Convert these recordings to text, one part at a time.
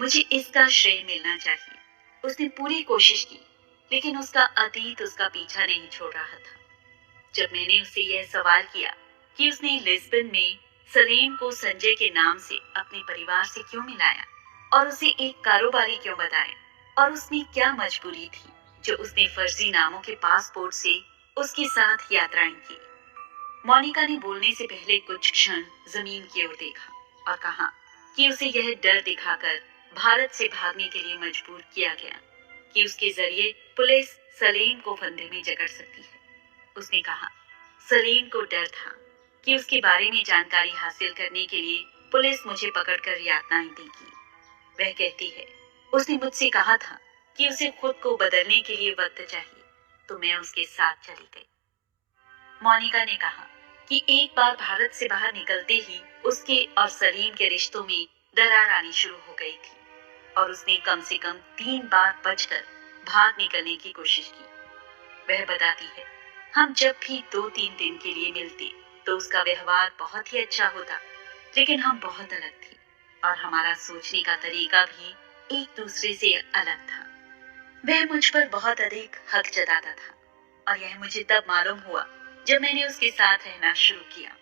मुझे इसका श्रेय मिलना चाहिए। उसने पूरी कोशिश की, लेकिन उसका अतीत उसका पीछा नहीं छोड़ रहा था। जब मैंने उससे यह सवाल किया कि उसने लिस्बन में सलीम को संजय के नाम से अपने परिवार से क्यों मिलाया और उसे एक कारोबारी क्यों बताया, और उसमें क्या मजबूरी थी जो उसने फर्जी नामों के पासपोर्ट से उसके साथ यात्राएं की। मोनिका ने बोलने से पहले कुछ क्षण जमीन की ओर देखा और कहा कि उसे यह डर दिखाकर भारत से भागने के लिए मजबूर किया गया कि उसके जरिए पुलिस सलीम को फंदे में जकड़ सकती है। उसने कहा, सलीम को डर था कि उसके बारे में जानकारी हासिल करने के लिए पुलिस मुझे पकड़कर यातनाएं देगी। वह कहती है, उसने मुझसे कहा था कि उसे खुद को बदलने के लिए वक्त चाहिए, तो मैं उसके साथ चली गई। मोनिका ने कहा कि एक बार भारत से बाहर निकलते ही उसके और सलीम के रिश्तों में दरार आनी शुरू हो गई थी और उसने कम से कम 3 बार बचकर भाग निकलने की कोशिश की। वह बताती है, हम जब भी 2-3 दिन के लिए मिलते तो उसका व्यवहार बहुत ही अच्छा होता, लेकिन हम बहुत अलग थे और हमारा सोचने का तरीका भी एक दूसरे से अलग था। वह मुझ पर बहुत अधिक हक जताता था और यह मुझे तब मालूम हुआ जब मैंने उसके साथ रहना शुरू किया।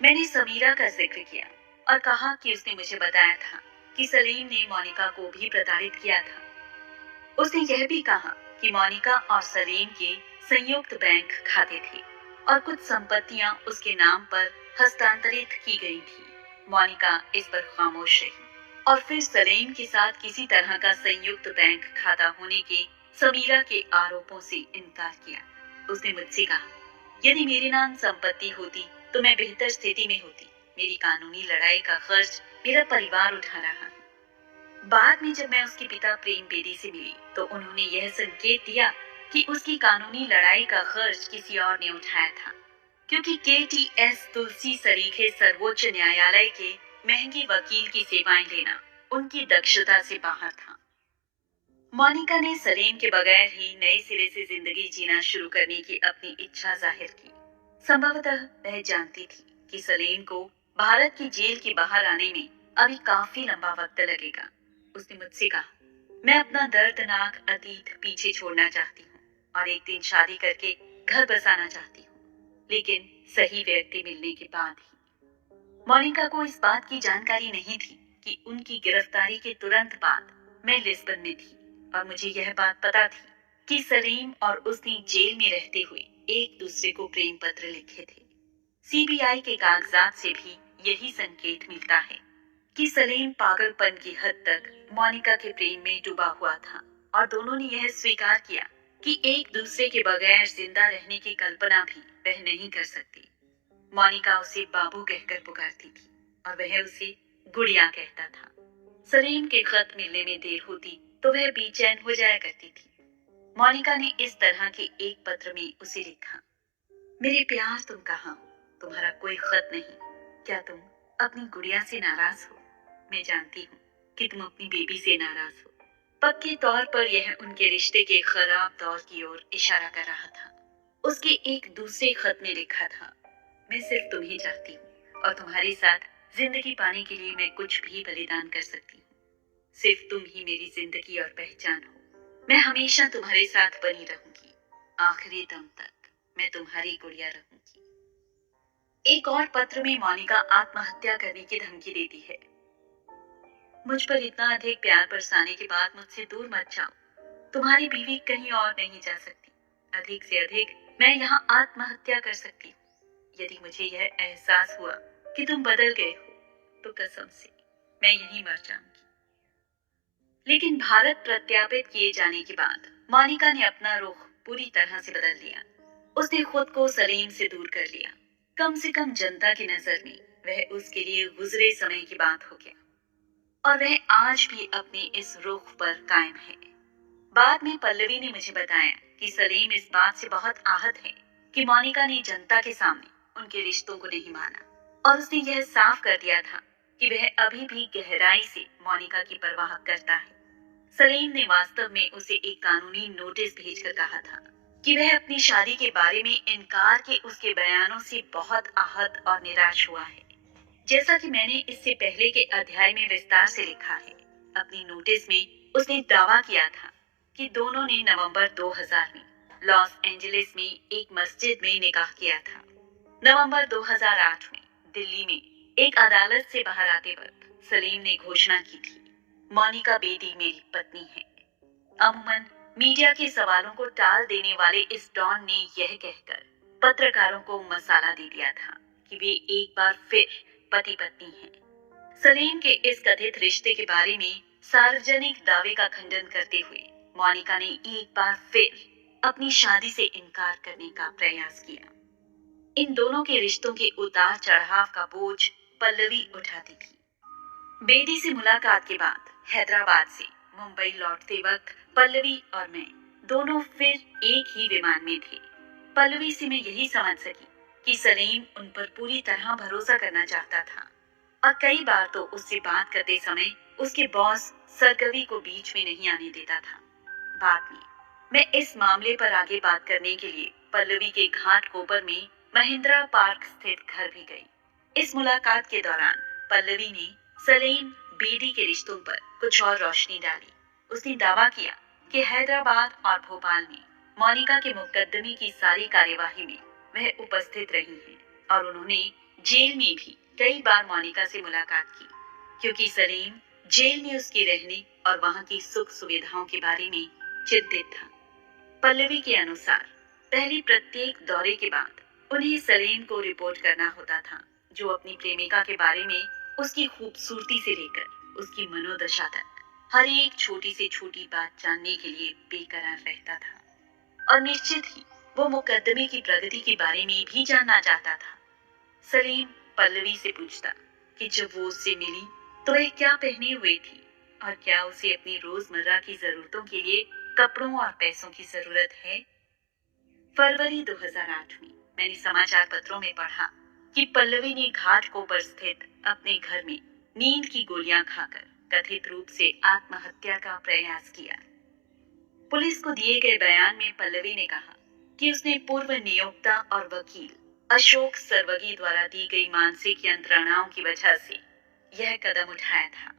मैंने समीरा का जिक्र किया और कहा कि उसने मुझे बताया था कि सलीम ने मोनिका को भी प्रताड़ित किया था। उसने यह भी कहा कि मोनिका और सलीम के संयुक्त बैंक खाते थे और कुछ संपत्तियां उसके नाम पर हस्तांतरित की गई थी। मोनिका इस पर खामोश रही और फिर सलीम के साथ किसी तरह का संयुक्त बैंक खाता होने के समीरा के आरोपों से इनकार किया। उसने मुझसे कहा, यदि मेरे नाम संपत्ति होती तो मैं बेहतर स्थिति में होती। मेरी कानूनी लड़ाई का खर्च मेरा परिवार उठा रहा है। बाद में जब मैं उसके पिता प्रेम बेदी से मिली तो उन्होंने यह संकेत दिया कि उसकी कानूनी लड़ाई का खर्च किसी और ने उठाया था, क्योंकि KTS तुलसी सरीखे सर्वोच्च न्यायालय के महंगे वकील की सेवाएं लेना उनकी दक्षता से बाहर था। मोनिका ने सलीम के बगैर ही नए सिरे से जिंदगी जीना शुरू करने की अपनी इच्छा जाहिर की। संभवतः वह जानती थी कि सलीम को भारत की जेल के बाहर आने में अभी काफी लंबा वक्त लगेगा। उसने मुझसे कहा, मैं अपना दर्दनाक अतीत पीछे छोड़ना चाहती हूँ और एक दिन शादी करके घर बसाना चाहती हूँ, लेकिन सही व्यक्ति मिलने के बाद ही। मोनिका को इस बात की जानकारी नहीं थी कि उनकी गिरफ्तारी के तुरंत बाद मैं लिस्बन में थी और मुझे यह बात पता थी कि सलीम और उसने जेल में रहते हुए एक दूसरे को प्रेम पत्र लिखे थे। CBI के कागजात से भी यही संकेत मिलता है कि सलीम पागलपन की हद तक मोनिका के प्रेम में डूबा हुआ था और दोनों ने यह स्वीकार किया कि एक दूसरे के बगैर जिंदा रहने की कल्पना भी वह नहीं कर सकती। मोनिका उसे बाबू कहकर पुकारती थी और वह उसे गुड़िया कहता था। सलीम के खत मिलने में देर होती तो वह बेचैन हो जाया करती थी। मोनिका ने इस तरह के एक पत्र में उसे लिखा, मेरे प्यार, तुम कहाँ हो? तुम्हारा कोई खत नहीं। क्या तुम अपनी गुड़िया से नाराज हो? मैं जानती हूँ कि तुम अपनी बेबी से नाराज हो। पक्के तौर पर यह उनके रिश्ते के खराब दौर की ओर इशारा कर रहा था। उसके एक दूसरे खत में लिखा था, मैं सिर्फ तुम्हें चाहती हूँ और तुम्हारे साथ जिंदगी पाने के लिए मैं कुछ भी बलिदान कर सकती हूँ। सिर्फ तुम ही मेरी जिंदगी और पहचान हो। मैं हमेशा तुम्हारे साथ बनी रहूंगी, आखिरी दम तक मैं तुम्हारी गुड़िया रहूंगी। एक और पत्र में मोनिका आत्महत्या करने की धमकी देती है। मुझ पर इतना अधिक प्यार बरसाने के बाद मुझसे दूर मत जाओ। तुम्हारी बीवी कहीं और नहीं जा सकती। अधिक से अधिक मैं यहाँ आत्महत्या कर सकती हूँ। यदि मुझे यह एहसास हुआ कि तुम बदल गए हो तो कसम से मैं यहीं मर जाऊंगी। लेकिन भारत प्रत्यापित किए जाने के बाद मोनिका ने अपना रुख पूरी तरह से बदल लिया। उसने खुद को सलीम से दूर कर लिया। कम से कम जनता की नजर में वह उसके लिए गुजरे समय की बात हो गया और वह आज भी अपने इस रुख पर कायम है। बाद में पल्लवी ने मुझे बताया कि सलीम इस बात से बहुत आहत है कि मोनिका ने जनता के सामने उनके रिश्तों को नहीं माना और उसने यह साफ कर दिया था कि वह अभी भी गहराई से मोनिका की परवाह करता है। सलीम ने वास्तव में उसे एक कानूनी नोटिस भेजकर कहा था कि वह अपनी शादी के बारे में इनकार के उसके बयानों से बहुत आहत और निराश हुआ है। जैसा कि मैंने इससे पहले के अध्याय में विस्तार से लिखा है, अपनी नोटिस में उसने दावा किया था कि दोनों ने नवंबर 2000 में लॉस एंजलिस में एक मस्जिद में निकाह किया था। नवंबर 2008 में दिल्ली में एक अदालत से बाहर आते वक्त सलीम ने घोषणा की थी, मोनिका बेदी मेरी पत्नी है। अमूमन मीडिया के सवालों को टाल देने वाले इस डॉन ने यह कहकर पत्रकारों को मसाला दे दिया था कि वे एक बार फिर पति पत्नी हैं। सलीम के इस कथित रिश्ते के बारे में सार्वजनिक दावे का खंडन करते हुए मोनिका ने एक बार फिर अपनी शादी से इनकार करने का प्रयास किया। इन दोनों के रिश्तों के उतार चढ़ाव का बोझ पल्लवी उठाती थी। बेदी से मुलाकात के बाद हैदराबाद से मुंबई लौटते वक्त पल्लवी और मैं दोनों फिर एक ही विमान में थे। पल्लवी से मैं यही समझ सकी कि सलीम उन पर पूरी तरह भरोसा करना चाहता था और कई बार तो उससे बात करते समय उसके बॉस सरकवी को बीच में नहीं आने देता था। बाद में मैं इस मामले पर आगे बात करने के लिए पल्लवी के घाट कोपर में महिंद्रा पार्क स्थित घर भी गई। इस मुलाकात के दौरान पल्लवी ने सलीम बेदी के रिश्तों पर कुछ और रोशनी डाली। उसने दावा किया कि हैदराबाद और भोपाल में मोनिका के मुकदमे की सारी कार्यवाही में वह उपस्थित रही हैं और उन्होंने जेल में भी कई बार मोनिका से मुलाकात की, क्योंकि सलीम जेल में उसके रहने और वहां की सुख सुविधाओं के बारे में चिंतित था। पल्लवी के अनुसार पहले प्रत्येक दौरे के बाद उन्हें सलीम को रिपोर्ट करना होता था, जो अपनी प्रेमिका के बारे में उसकी खूबसूरती से लेकर उसकी मनोदशा तक हर एक छोटी से छोटी बात जानने के लिए बेकरार रहता था और निश्चित ही वो मुकदमे की प्रगति के बारे में भी जानना चाहता था। सलीम पल्लवी से पूछता कि जब वो उससे मिली तो वह क्या पहने हुए थी और क्या उसे अपनी रोजमर्रा की जरूरतों के लिए कपड़ों और पैसों की जरूरत है। फरवरी 2008 में मैंने समाचार पत्रों में पढ़ा कि पल्लवी ने घाट कोपर स्थित अपने घर में नींद की गोलियां खाकर कथित रूप से आत्महत्या का प्रयास किया। पुलिस को दिए गए बयान में पल्लवी ने कहा कि उसने पूर्व नियोक्ता और वकील अशोक सर्वगी द्वारा दी गई मानसिक यंत्रणाओं की वजह से यह कदम उठाया था।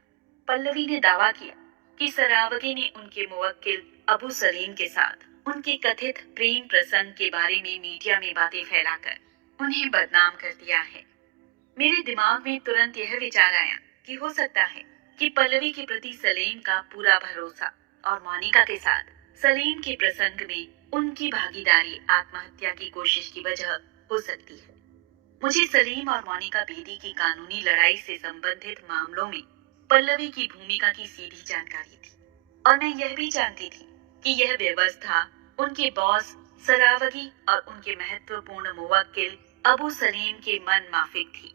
पल्लवी ने दावा किया कि सरावगी ने उनके मुवक्किल अबू सलीम के साथ उनके कथित प्रेम प्रसंग के बारे में मीडिया में बातें फैलाकर उन्हें बदनाम कर दिया है। मेरे दिमाग में तुरंत यह विचार आया कि हो सकता है कि पल्लवी के प्रति सलीम का पूरा भरोसा और मोनिका के साथ सलीम के प्रसंग में उनकी भागीदारी आत्महत्या की कोशिश की वजह हो सकती है। मुझे सलीम और मोनिका बेदी की कानूनी लड़ाई से संबंधित मामलों में पल्लवी की भूमिका की सीधी जानकारी थी और मैं यह भी जानती थी कि यह व्यवस्था उनके बॉस सरावगी और उनके महत्वपूर्ण मुवक्किल अबू सलीम के मन माफिक थी।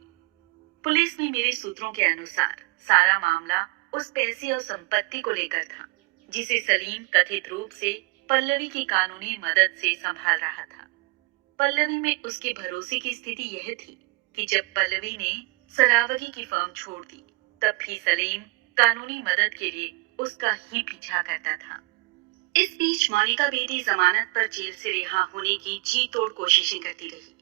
पुलिस में मेरे सूत्रों के अनुसार सारा मामला उस पैसे और संपत्ति को लेकर था जिसे सलीम कथित रूप से पल्लवी की कानूनी मदद से संभाल रहा था। पल्लवी में उसके भरोसे की स्थिति यह थी कि जब पल्लवी ने सरावगी की फर्म छोड़ दी तब भी सलीम कानूनी मदद के लिए उसका ही पीछा करता था। इस बीच मोनिका बेदी जमानत पर जेल से रिहा होने की जी तोड़ कोशिशें करती रही।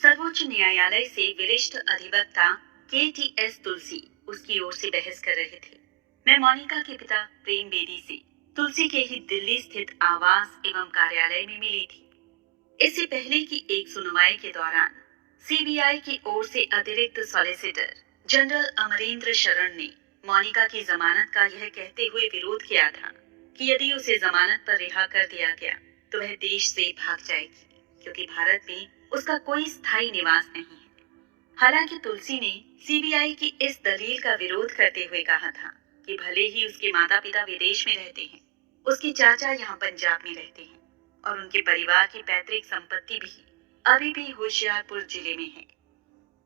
सर्वोच्च न्यायालय से वरिष्ठ अधिवक्ता KTS तुलसी उसकी ओर से बहस कर रहे थे। मैं मोनिका के पिता प्रेम बेदी से तुलसी के ही दिल्ली स्थित आवास एवं कार्यालय में मिली थी। इससे पहले की एक सुनवाई के दौरान CBI की ओर से अतिरिक्त सॉलिसिटर जनरल अमरेंद्र शरण ने मोनिका की जमानत का यह कहते हुए विरोध किया था कि यदि उसे जमानत पर रिहा कर दिया गया तो वह देश से भाग जाएगी, क्योंकि भारत में उसका कोई स्थायी निवास नहीं है। हालांकि तुलसी ने CBI की इस दलील का विरोध करते हुए कहा था कि भले ही उसके माता पिता विदेश में रहते हैं, उसके चाचा यहाँ पंजाब में रहते हैं और उनके परिवार की पैतृक संपत्ति भी अभी भी होशियारपुर जिले में है।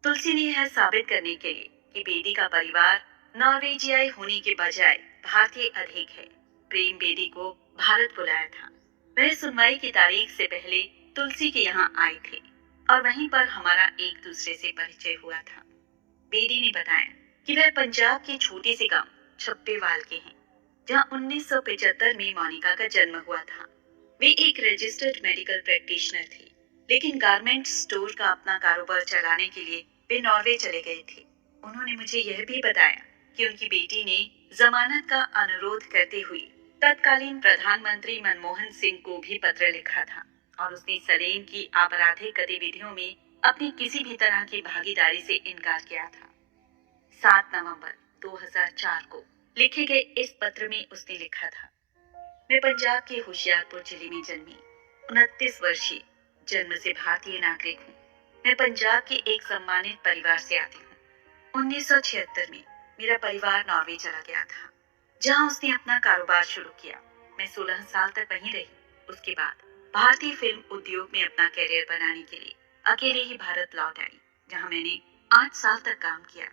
तुलसी ने यह साबित करने के लिए कि बेदी का परिवार नॉर्वेजियाई होने के बजाय भारतीय अधिक है, प्रेम बेदी को भारत बुलाया था। वह सुनवाई की तारीख से पहले तुलसी के यहाँ आए थे और वहीं पर हमारा एक दूसरे से परिचय हुआ था। बेदी ने बताया कि वह पंजाब के छोटे से गांव छप्पेवाल के हैं, जहां 1975 में मोनिका का जन्म हुआ था। वे एक रजिस्टर्ड मेडिकल प्रैक्टिशनर थे, लेकिन गारमेंट स्टोर का अपना कारोबार चलाने के लिए वे नॉर्वे चले गए थे। उन्होंने मुझे यह भी बताया कि उनकी बेटी ने जमानत का अनुरोध करते हुए तत्कालीन प्रधानमंत्री मनमोहन सिंह को भी पत्र लिखा था और उसने सलेम की आपराधिक गतिविधियों में अपनी किसी भी तरह की भागीदारी से इनकार किया था। 7 नवंबर 2004 को लिखे गए इस पत्र में उसने लिखा था, मैं पंजाब के होशियारपुर जिले में जन्मी 29 वर्षीय जन्म से भारतीय नागरिक हूँ। मैं पंजाब के एक सम्मानित परिवार से आती हूँ। 1976 में मेरा परिवार नॉर्वे चला गया था, जहाँ उसने अपना कारोबार शुरू किया। मैं 16 साल तक वहीं रही। उसके बाद भारतीय फिल्म उद्योग में अपना करियर बनाने के लिए अकेले ही भारत लौट आई, जहाँ मैंने 8 साल तक काम किया,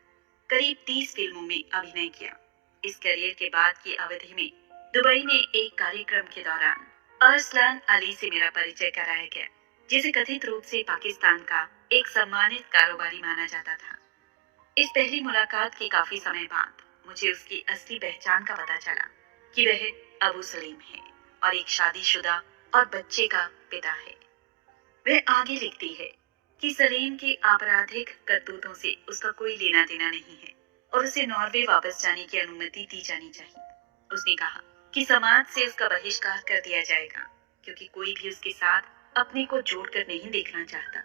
करीब 30 फिल्मों में अभिनय किया। इस करियर के बाद की अवधि में दुबई में एक कार्यक्रम के दौरान अरसलान अली से मेरा परिचय कराया गया, जिसे कथित रूप से पाकिस्तान का एक सम्मानित कारोबारी माना जाता था। इस पहली मुलाकात के काफी समय बाद मुझे उसकी असली पहचान का पता चला कि वह अबू सलीम है और एक शादीशुदा और बच्चे का पिता है। वह आगे लिखती है कि सलीम के आपराधिक करतूतों से उसका कोई लेना देना नहीं है और उसे नॉर्वे वापस जाने की अनुमति दी जानी चाहिए। उसने कहा कि समाज से उसका बहिष्कार कर दिया जाएगा, क्योंकि कोई भी उसके साथ अपने को जोड़कर नहीं देखना चाहता।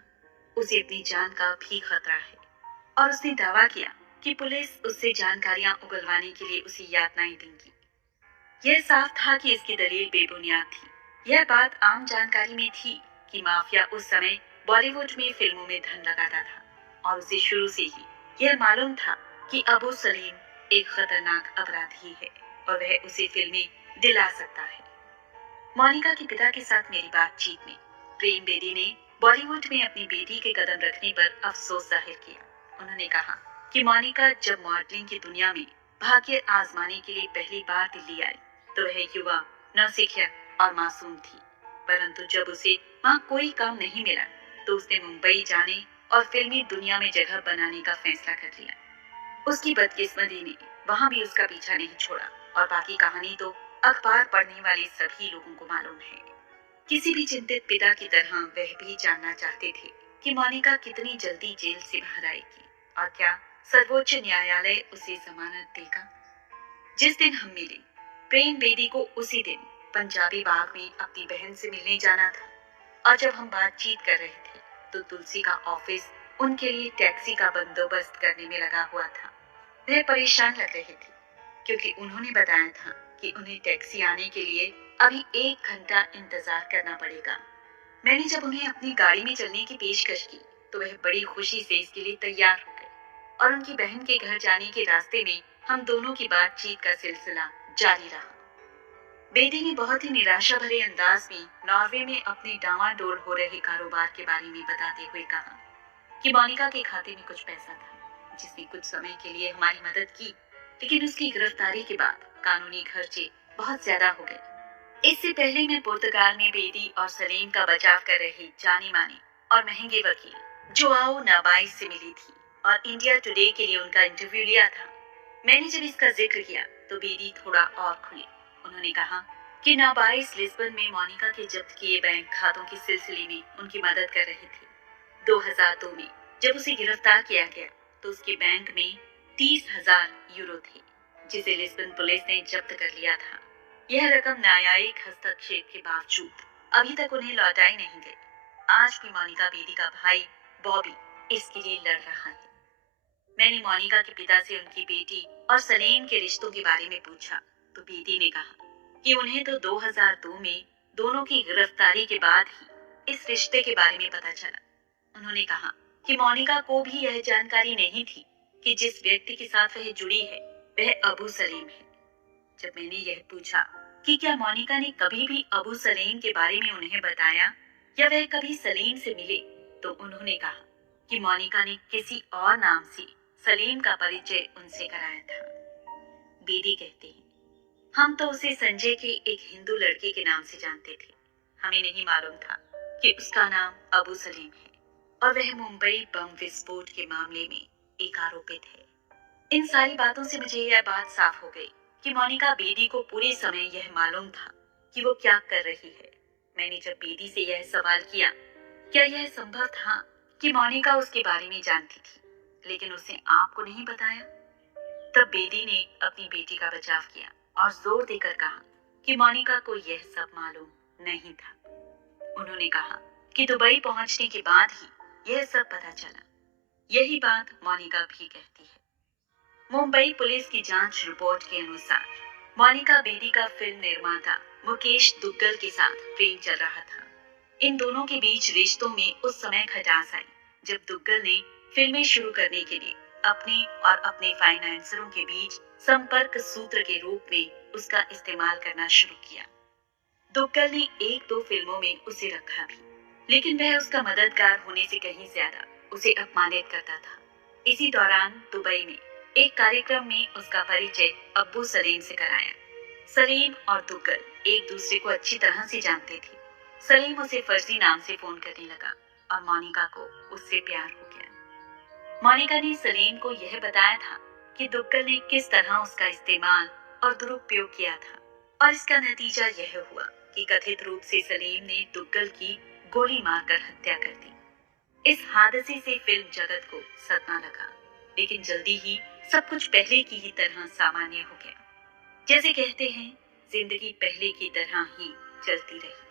उसे अपनी जान का भी खतरा है और उसने दावा किया कि पुलिस उससे जानकारियां उगलवाने के लिए उसे यातनाएं देंगी। यह साफ था कि इसकी दलील बेबुनियाद थी। यह बात आम जानकारी में थी कि माफिया उस समय बॉलीवुड में फिल्मों में धन लगाता था और उसे शुरू से ही यह मालूम था कि अबू सलीम एक खतरनाक अपराधी है और वह उसे फिल्में दिला सकता है। मोनिका के पिता के साथ मेरी बातचीत में प्रेम बेदी ने बॉलीवुड में अपनी बेटी के कदम रखने पर अफसोस जाहिर किया। उन्होंने कहा कि मोनिका जब मॉडलिंग की दुनिया में भाग्य आजमाने के लिए पहली बार दिल्ली आई तो वह युवा, नौसिखिया और मासूम थी, परंतु जब उसे वहाँ कोई काम नहीं मिला तो उसने मुंबई जाने और फिल्मी दुनिया में जगह बनाने का फैसला कर लिया। उसकी बदकिस्मती ने वहाँ भी उसका पीछा नहीं छोड़ा और बाकी कहानी तो अखबार पढ़ने वाले सभी लोगों को मालूम है। किसी भी चिंतित पिता की तरह वह भी जानना चाहते थे कि मोनिका कितनी जल्दी जेल से बाहर आएगी और क्या सर्वोच्च न्यायालय उसे जमानत देगा। जिस दिन हम मिले, प्रेम बेदी को उसी दिन पंजाबी बाग में अपनी बहन से मिलने जाना था और जब हम बातचीत कर रहे थे तो तुलसी का ऑफिस उनके लिए टैक्सी का बंदोबस्त करने में लगा हुआ था। वह परेशान लग रहे थे क्योंकि उन्होंने बताया था कि उन्हें टैक्सी आने के लिए अभी 1 घंटा इंतजार करना पड़ेगा। मैंने जब उन्हें अपनी गाड़ी में चलने की पेशकश की तो वह बड़ी खुशी से इसके लिए तैयार हो गए और उनकी बहन के घर जाने के रास्ते में हम दोनों की बातचीत का सिलसिला जारी रहा। बेदी ने बहुत ही निराशा भरे अंदाज में नॉर्वे में अपने डामाडोल हो रहे कारोबार के बारे में बताते हुए कहा कि मोनिका के खाते में कुछ पैसा था जिसने कुछ समय के लिए हमारी मदद की, लेकिन उसकी गिरफ्तारी के बाद कानूनी खर्चे बहुत ज्यादा हो गए। इससे पहले मैं पुर्तगाल में बेदी और सलीम का बचाव कर रहे जानी मानी और महंगे वकील जोआओ नाबाइस से मिली थी और इंडिया टुडे के लिए उनका इंटरव्यू लिया था। मैंने जब इसका जिक्र किया तो बेदी थोड़ा और खुले। उन्होंने कहा कि नाबाइस लिस्बन में मोनिका के जब्त किए बैंक खातों के सिलसिले में उनकी मदद कर रहे थे। 2002 में जब उसे गिरफ्तार किया गया तो उसके बैंक में 30,000 यूरो थे, जिसे लिस्बन पुलिस ने जब्त कर लिया था। यह रकम न्यायिक हस्तक्षेप के बावजूद अभी तक उन्हें लौटाई नहीं गई। आज भी मोनिका बेदी का भाई बॉबी इसके लिए लड़ रहा है। मैंने मोनिका के पिता से उनकी बेटी और सलीम के रिश्तों के बारे में पूछा तो बेदी ने कहा कि उन्हें तो 2002 में दोनों की गिरफ्तारी के बाद ही इस रिश्ते के बारे में पता चला। उन्होंने कहा कि मोनिका को भी यह जानकारी नहीं थी कि जिस व्यक्ति के साथ वह जुड़ी है वह अबू सलीम है। जब मैंने यह पूछा कि क्या मोनिका ने कभी भी अबू सलीम के बारे में उन्हें बताया या वह कभी सलीम से मिले, तो उन्होंने कहा कि मोनिका ने किसी और नाम से सलीम का परिचय उनसे कराया था। बेदी कहते हैं, हम तो उसे संजय के एक हिंदू लड़के के नाम से जानते थे। हमें नहीं मालूम था कि उसका नाम अबू सलीम है और वह मुंबई बम विस्फोट के मामले में एक आरोपित है। इन सारी बातों से मुझे यह बात साफ हो गई कि मोनिका बेदी को पूरे समय यह मालूम था कि वो क्या कर रही है। मैंने जब बेदी से यह सवाल किया, क्या यह संभव था कि मोनिका उसके बारे में जानती थी लेकिन उसने आपको नहीं बताया, तब बेदी ने अपनी बेटी का बचाव किया और जोर देकर कहा कि मोनिका को यह सब मालूम नहीं था। उन्होंने कहा कि दुबई पहुंचने के बाद ही यह सब पता चला। यही बात मोनिका भी कहती है। मुंबई पुलिस की जांच रिपोर्ट के अनुसार मोनिका बेदी का फिल्म निर्माता मुकेश दुग्गल के साथ प्रेम चल रहा था। इन दोनों के बीच रिश्तों में उस समय खटास आई जब दुग्गल ने फिल्में शुरू करने के लिए अपने और अपने फाइनेंसरों के बीच संपर्क सूत्र के रूप में उसका इस्तेमाल करना शुरू किया। दुग्गल ने एक दो फिल्मों में उसे रखा भी, लेकिन वह उसका मददगार होने से कहीं ज्यादा उसे अपमानित करता था। इसी दौरान दुबई में एक कार्यक्रम में उसका परिचय अब्बू सलीम से कराया। सलीम और दुग्गल एक दूसरे को अच्छी तरह से जानते थे। सलीम उसे फर्जी नाम से फोन करने लगा और मोनिका को उससे प्यार हो गया। मोनिका ने सलीम को यह बताया था कि दुग्गल ने किस तरह उसका इस्तेमाल और दुरुपयोग किया था, और इसका नतीजा यह हुआ कि कथित रूप से सलीम ने दुग्गल की गोली मारकर हत्या कर दी। इस हादसे से फिल्म जगत को सदमा लगा, लेकिन जल्दी ही सब कुछ पहले की ही तरह सामान्य हो गया। जैसे कहते हैं, जिंदगी पहले की तरह ही चलती रही।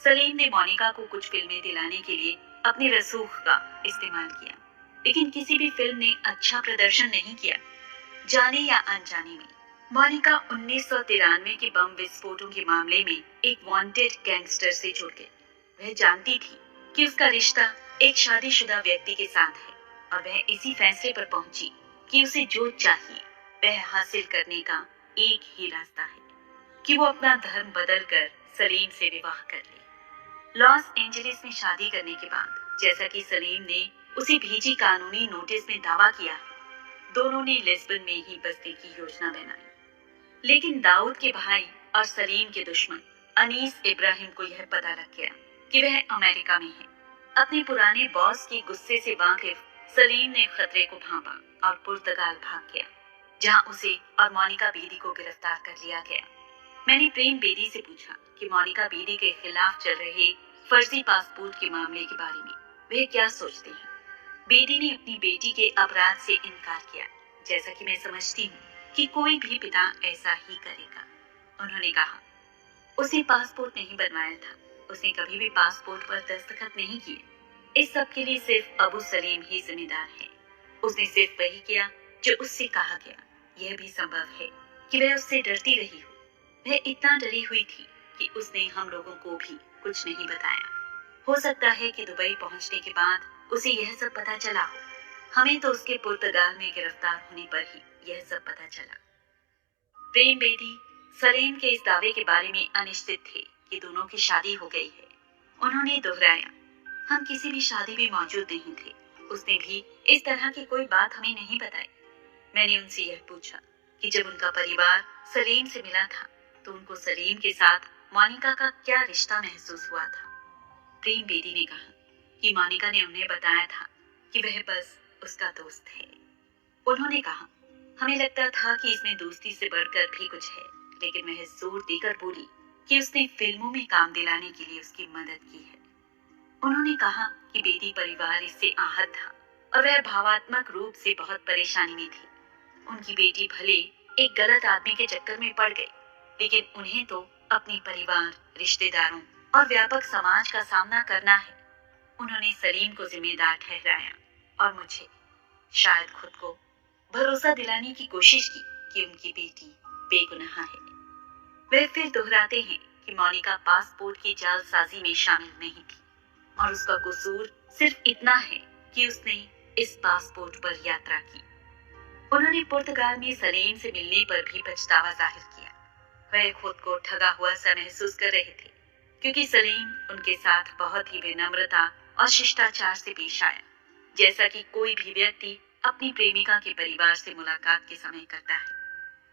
सलीम ने मोनिका को कुछ फिल्में दिलाने के लिए अपनी रसूख का इस्तेमाल किया, लेकिन किसी भी फिल्म ने अच्छा प्रदर्शन नहीं किया। जाने या अनजाने में मोनिका 1993 के बम विस्फोटों के मामले में एक वांटेड गैंगस्टर से जुड़ गई। वह जानती थी कि उसका रिश्ता एक शादीशुदा व्यक्ति के साथ है, और वह इसी फैसले पर पहुंची कि उसे जो चाहिए वह हासिल करने का एक ही रास्ता है कि वो अपना धर्म बदलकर सलीम से विवाह कर ले। लॉस एंजलिस में शादी करने के बाद, जैसा कि सलीम ने उसे भेजी कानूनी नोटिस में दावा किया, दोनों ने लिस्बन में ही बसने की योजना बनाई। लेकिन दाऊद के भाई और सलीम के दुश्मन अनीस इब्राहिम को यह पता लग गया कि वह अमेरिका में है। अपने पुराने बॉस के गुस्से से वाकिफ सलीम ने खतरे को भांपा और पुर्तगाल भाग गया, जहां उसे और मोनिका बेदी को गिरफ्तार कर लिया गया। मैंने प्रेम बेदी से पूछा कि मोनिका बेदी के खिलाफ चल रहे फर्जी पासपोर्ट के मामले के बारे में वे क्या सोचते हैं। बेदी ने अपनी बेटी के अपराध से इनकार किया, जैसा कि मैं समझती हूँ कि कोई भी पिता ऐसा ही करेगा। उन्होंने कहा, उसने पासपोर्ट नहीं बनवाया था, उसने कभी भी पासपोर्ट पर दस्तखत नहीं किए। इस सब के लिए सिर्फ अबू सलीम ही जिम्मेदार है। उसने सिर्फ वही किया जो उससे कहा गया। यह भी संभव है कि वह उससे डरती रही हो। वह इतना डरी हुई थी कि उसने हम लोगों को भी कुछ नहीं बताया। हो सकता है कि दुबई पहुंचने के बाद उसे यह सब पता चला हो। हमें तो उसके पुर्तगाल में गिरफ्तार होने पर ही यह सब पता चला। प्रेम बेदी सलीम के इस दावे के बारे में अनिश्चित थे कि दोनों की शादी हो गई है। उन्होंने दोहराया, हम किसी भी शादी में मौजूद नहीं थे। उसने भी इस तरह की कोई बात हमें नहीं बताई। मैंने उनसे यह पूछा कि जब उनका परिवार सलीम से मिला था तो उनको सलीम के साथ मोनिका का क्या रिश्ता महसूस हुआ था। प्रेम बेदी ने कहा कि मोनिका ने उन्हें बताया था कि वह बस उसका दोस्त है। उन्होंने कहा, हमें लगता था कि इसमें दोस्ती से बढ़कर भी कुछ है, लेकिन वह जोर देकर बोली कि उसने फिल्मों में काम दिलाने के लिए उसकी मदद की है। उन्होंने कहा कि बेदी परिवार इससे आहत था और वह भावात्मक रूप से बहुत परेशानी में थी। उनकी बेटी भले एक गलत आदमी के चक्कर में पड़ गई, लेकिन उन्हें तो अपने परिवार, रिश्तेदारों और व्यापक समाज का सामना करना है। उन्होंने सलीम को जिम्मेदार ठहराया और मुझे, शायद खुद को, भरोसा दिलाने की कोशिश की कि उनकी बेटी बेगुनाह है। वे फिर दोहराते हैं कि मोनिका पासपोर्ट की जालसाजी में शामिल नहीं थी और उसका कसूर सिर्फ इतना है कि उसने इस पासपोर्ट पर यात्रा की। उन्होंने पुर्तगाल में सलीम से मिलने पर भी पछतावा जाहिर किया। वह खुद को ठगा हुआ सा महसूस कर रहे थे, क्योंकि सलीम उनके साथ बहुत ही विनम्रता और शिष्टाचार से पेश आया, जैसा कि कोई भी व्यक्ति अपनी प्रेमिका के परिवार से मुलाकात के समय करता है।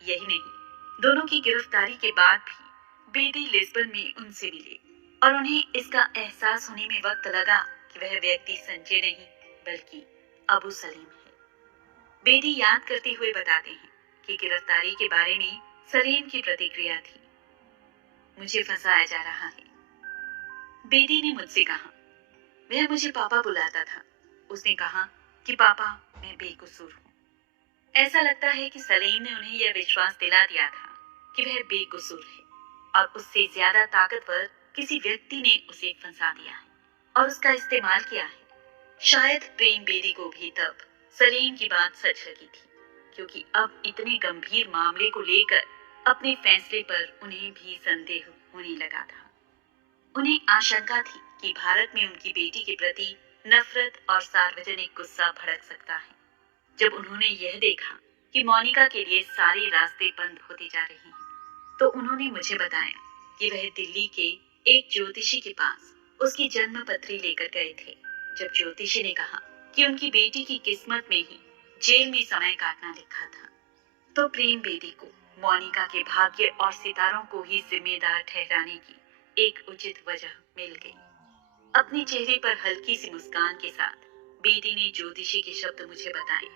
यही नहीं, दोनों की गिरफ्तारी के बाद भी बेदी लिस्बन में उनसे मिले और उन्हें इसका एहसास होने में वक्त लगा कि वह व्यक्ति संजय नहीं बल्कि अबू सलीम है। बेदी याद करते हुए बताते हैं कि गिरफ्तारी के बारे में सलीम की प्रतिक्रिया थी, मुझे फंसाया जा रहा है। बेदी ने मुझसे कहा, वह मुझे पापा बुलाता था। उसने कहा कि पापा, मैं बेकसूर हूँ। ऐसा लगता है कि सलीम ने उन्हें यह विश्वास दिला दिया था कि वह बेकसूर है और उससे ज्यादा ताकतवर किसी व्यक्ति ने उसे फंसा दिया है और उसका इस्तेमाल किया है। शायद प्रेम बेदी को भी तब सलीम की बात सच लगी थी, क्योंकि अब इतने गंभीर मामले को लेकर अपने फैसले पर उन्हें भी संदेह होने लगा था। उन्हें आशंका थी कि भारत में उनकी बेटी के प्रति नफरत और सार्वजनिक गुस्सा भड़क सकता है। जब उन्होंने यह देखा कि मोनिका के लिए सारे रास्ते बंद होते जा रहे हैं, तो उन्होंने मुझे बताया कि वह दिल्ली के एक ज्योतिषी के पास उसकी जन्म पत्री लेकर गए थे। जब ज्योतिषी ने कहा कि उनकी बेटी की किस्मत में ही जेल में समय काटना लिखा था, तो प्रेम बेदी को मोनिका के भाग्य और सितारों को ही जिम्मेदार ठहराने की एक उचित वजह मिल गई। अपने चेहरे पर हल्की सी मुस्कान के साथ बेदी ने ज्योतिषी के शब्द मुझे बताए।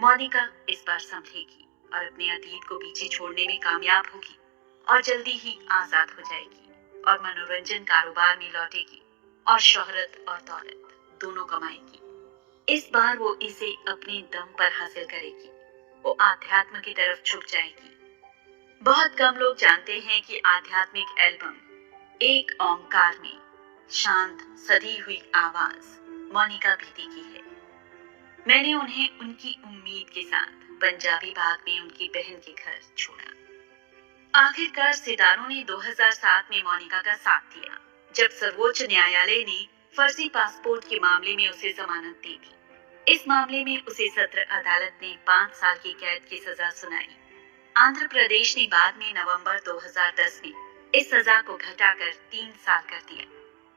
मोनिका इस बार संभलेगी और अपने अतीत को पीछे छोड़ने में कामयाब होगी और जल्दी ही आजाद हो जाएगी और मनोरंजन कारोबार में लौटेगी और शोहरत और दौलत दोनों कमाएगी। इस बार वो इसे अपने दम पर हासिल करेगी। वो आध्यात्म की तरफ झुक जाएगी। बहुत कम लोग जानते हैं कि आध्यात्मिक एल्बम एक ओंकार में शांत सदी हुई आवाज मोनिका बेदी की है। मैंने उन्हें उनकी उम्मीद के साथ पंजाबी बाग में उनकी बहन के घर छोड़ा। आखिरकार सितारों ने 2007 में मोनिका का साथ दिया, जब सर्वोच्च न्यायालय ने फर्जी पासपोर्ट के मामले में उसे जमानत दी थी। इस मामले में उसे सत्र अदालत ने 5 साल की कैद की सजा सुनाई। आंध्र प्रदेश ने बाद में नवंबर 2010 में इस सजा को घटाकर 3 साल कर दिया।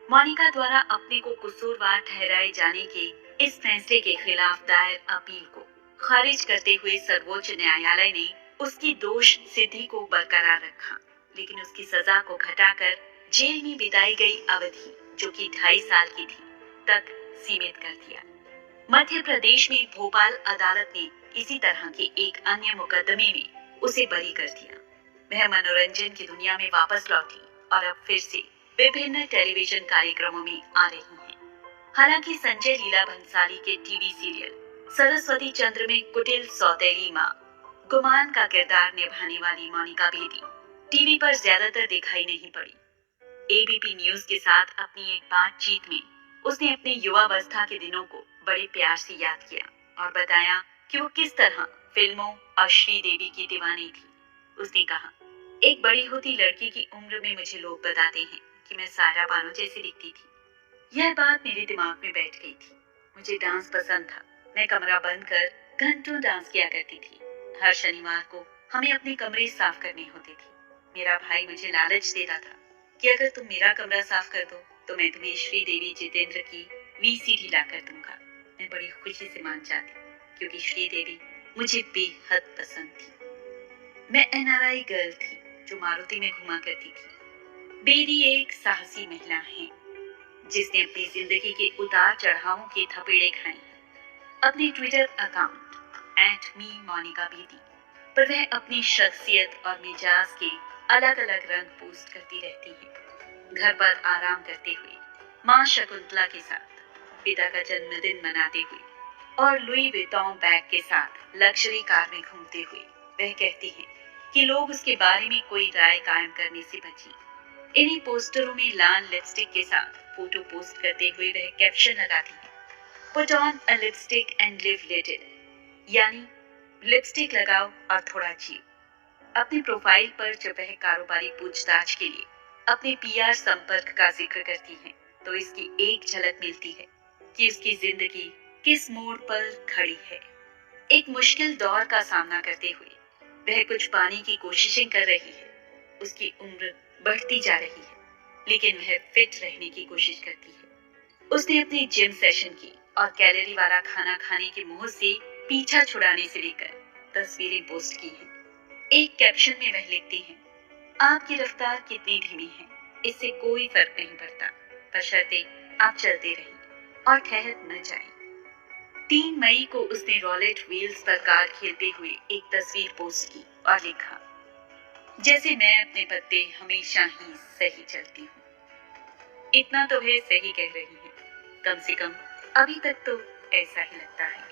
मोनिका द्वारा अपने को कसूरवार ठहराए जाने के इस फैसले के खिलाफ दायर अपील को खारिज करते हुए सर्वोच्च न्यायालय ने उसकी दोष सिद्धि को बरकरार रखा, लेकिन उसकी सजा को घटाकर जेल में बिताई गई अवधि, जो कि 2.5 साल की थी, तक सीमित कर दिया। मध्य प्रदेश में भोपाल अदालत ने इसी तरह के एक अन्य मुकदमे में उसे बरी कर दिया। वह मनोरंजन की दुनिया में वापस लौटी और अब फिर से विभिन्न टेलीविजन कार्यक्रमों में आ रही हैं। हालांकि संजय लीला भंसाली के टीवी सीरियल सरस्वती चंद्र में कुटिल सौतेली माँ गुमान का किरदार निभाने वाली मोनिका बेदी टीवी पर ज्यादातर दिखाई नहीं पड़ी। एबीपी न्यूज के साथ अपनी एक बातचीत में उसने अपने युवावस्था के दिनों को बड़े प्यार से याद किया और बताया कि वो किस तरह फिल्मों और श्रीदेवी की दीवानी थी। उसने कहा, एक बड़ी होती लड़की की उम्र में मुझे लोग बताते हैं कि मैं सायरा बानो जैसी दिखती थी। यह बात मेरे दिमाग में बैठ गई थी। मुझे डांस पसंद था। मैं कमरा बंद कर घंटों डांस किया करती थी। हर शनिवार को हमें अपने कमरे साफ करने होते थे। मेरा भाई मुझे लालच देता था कि अगर तुम मेरा कमरा साफ कर दो तो मैं तुम्हें श्रीदेवी जितेंद्र की वीसीडी ला कर दूंगा। मैं बड़ी खुशी से मान जाती, क्योंकि श्रीदेवी मुझे बेहद पसंद थी। मैं एनआरआई गर्ल थी जो मारुति में घुमा करती थी। बेदी एक साहसी महिला है जिसने अपनी जिंदगी के उतार चढ़ावों के थपेड़े खाए। अपने ट्विटर अकाउंट @MeMonicaBedi पर वह अपनी शख्सियत और मिजाज के अलग अलग रंग पोस्ट करती रहती है। घर पर आराम करते हुए, माँ शकुंतला के साथ, पिता का जन्मदिन मनाते हुए और लुई विटॉन बैग के साथ लग्जरी कार में घूमते हुए वह कहती है कि लोग उसके बारे में कोई राय कायम करने से बचें। इन्हीं पोस्टरों में लाल लिपस्टिक के साथ फोटो पोस्ट करते हुए वह कैप्शन लगाती है, put on a lipstick and live little, यानी लिपस्टिक लगाओ और थोड़ा जियो। अपने प्रोफाइल पर जब वह कारोबारी पूछताछ के लिए अपने पीआर संपर्क का जिक्र करती है, तो इसकी एक झलक मिलती है कि उसकी जिंदगी किस मोड़ पर खड़ी है। एक मुश्किल दौर का सामना करते हुए वह कुछ पाने की कोशिशें कर रही है। उसकी उम्र बढ़ती जा रही है, लेकिन वह फिट रहने की कोशिश करती है। उसने अपनी जिम सेशन की और कैलोरी वाला खाना खाने के मोह से पीछा छुड़ाने से लेकर तस्वीरें पोस्ट की हैं। एक कैप्शन में वह लिखती है, आपकी रफ्तार कितनी धीमी है इससे कोई फर्क नहीं पड़ता, बशर्ते आप चलते रहें और ठहर न जाएं। 3 मई को उसने रॉलेट व्हील्स पर कार खेलते हुए एक तस्वीर पोस्ट की और लिखा, जैसे मैं अपने पत्ते हमेशा ही सही चलती हूँ। इतना तो वह सही कह रही है, कम से कम अभी तक तो ऐसा ही लगता है।